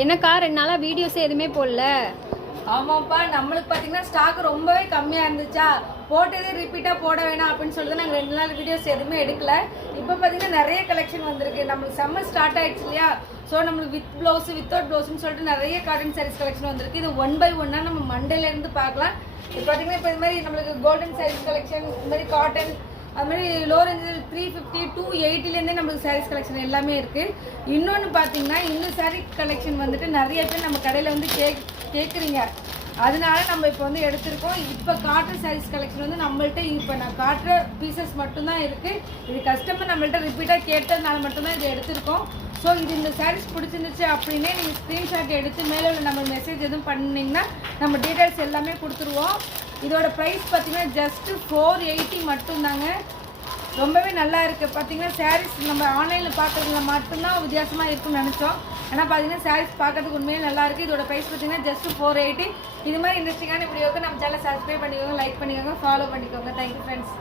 என்னக்கா 2 நாளா வீடியோஸ் எதுவுமே போடல? ஆமாப்பா, நம்மளுக்கு பார்த்தீங்கன்னா ஸ்டாக் ரொம்பவே கம்மியாக இருந்துச்சா, போட்டதே ரிப்பீட்டாக போட வேணாம் அப்படின்னு சொல்லிட்டு நாங்கள் 2 நாள் வீடியோஸ் எதுவுமே எடுக்கல. இப்போ பார்த்தீங்கன்னா நிறைய கலெக்ஷன் வந்திருக்கு. நம்மளுக்கு சம்மர் ஸ்டார்ட் ஆயிடுச்சு இல்லையா, ஸோ நம்மளுக்கு வித் ப்ளவுஸ் வித்தவுட் ப்ளவுஸ்ன்னு சொல்லிட்டு நிறைய காட்டன் சாரீஸ் கலெக்ஷன் வந்திருக்கு. இது 1 by 1 நம்ம மண்டேலேருந்து பார்க்கலாம். இப்போ பார்த்தீங்கன்னா இப்போ இது மாதிரி நம்மளுக்கு கோல்டன் சாரீஸ் கலெக்ஷன், இது மாதிரி காட்டன், அது மாதிரி லோ ரேஞ்சில் 350 280லேருந்தே நம்மளுக்கு சாரீஸ் கலெக்ஷன் எல்லாமே இருக்குது. இன்னொன்று பார்த்தீங்கன்னா இந்த சாரீ கலெக்ஷன் வந்துட்டு நிறைய பேர் நம்ம கடையில் வந்து கேட்குறீங்க, அதனால நம்ம இப்போ வந்து எடுத்திருக்கோம். இப்போ காட்டுற சாரீஸ் கலெக்ஷன் வந்து நம்மள்ட்ட இப்போ நான் காட்டுற பீசஸ் மட்டும்தான் இருக்குது. இது கஸ்டமர் நம்மள்ட்ட ரிப்பீட்டாக கேட்டதுனால மட்டும்தான் இது எடுத்திருக்கோம். ஸோ இது இந்த சாரீஸ் பிடிச்சிருந்துச்சு அப்படின்னே நீங்கள் ஸ்க்ரீன்ஷாட் எடுத்து மேலே உள்ள நம்ம மெசேஜ் எதுவும் பண்ணிங்கன்னா நம்ம டீட்டெயில்ஸ் எல்லாமே கொடுத்துருவோம். இதோட ப்ரைஸ் பார்த்தீங்கன்னா ஜஸ்ட்டு 480 மட்டும்தாங்க. ரொம்பவே நல்லா இருக்குது. பார்த்தீங்கன்னா சாரீஸ் நம்ம ஆன்லைனில் பார்க்குறதுல மட்டும்தான் வித்தியாசமாக இருக்குன்னு நினச்சோம். ஆனால் பார்த்தீங்கன்னா சாரீஸ் பார்க்கறதுக்கு உண்மையிலே நல்லா இருக்குது. இதோட ப்ரைஸ் பார்த்தீங்கன்னா ஜஸ்ட் 480. இது மாதிரி இன்ட்ரெஸ்டிங்கான வீடியோக்கு நம்ம சேனலை சப்ஸ்கிரைப் பண்ணிக்கோங்க, லைக் பண்ணிக்கோங்க, ஃபாலோ பண்ணிக்கோங்க. Thank you friends.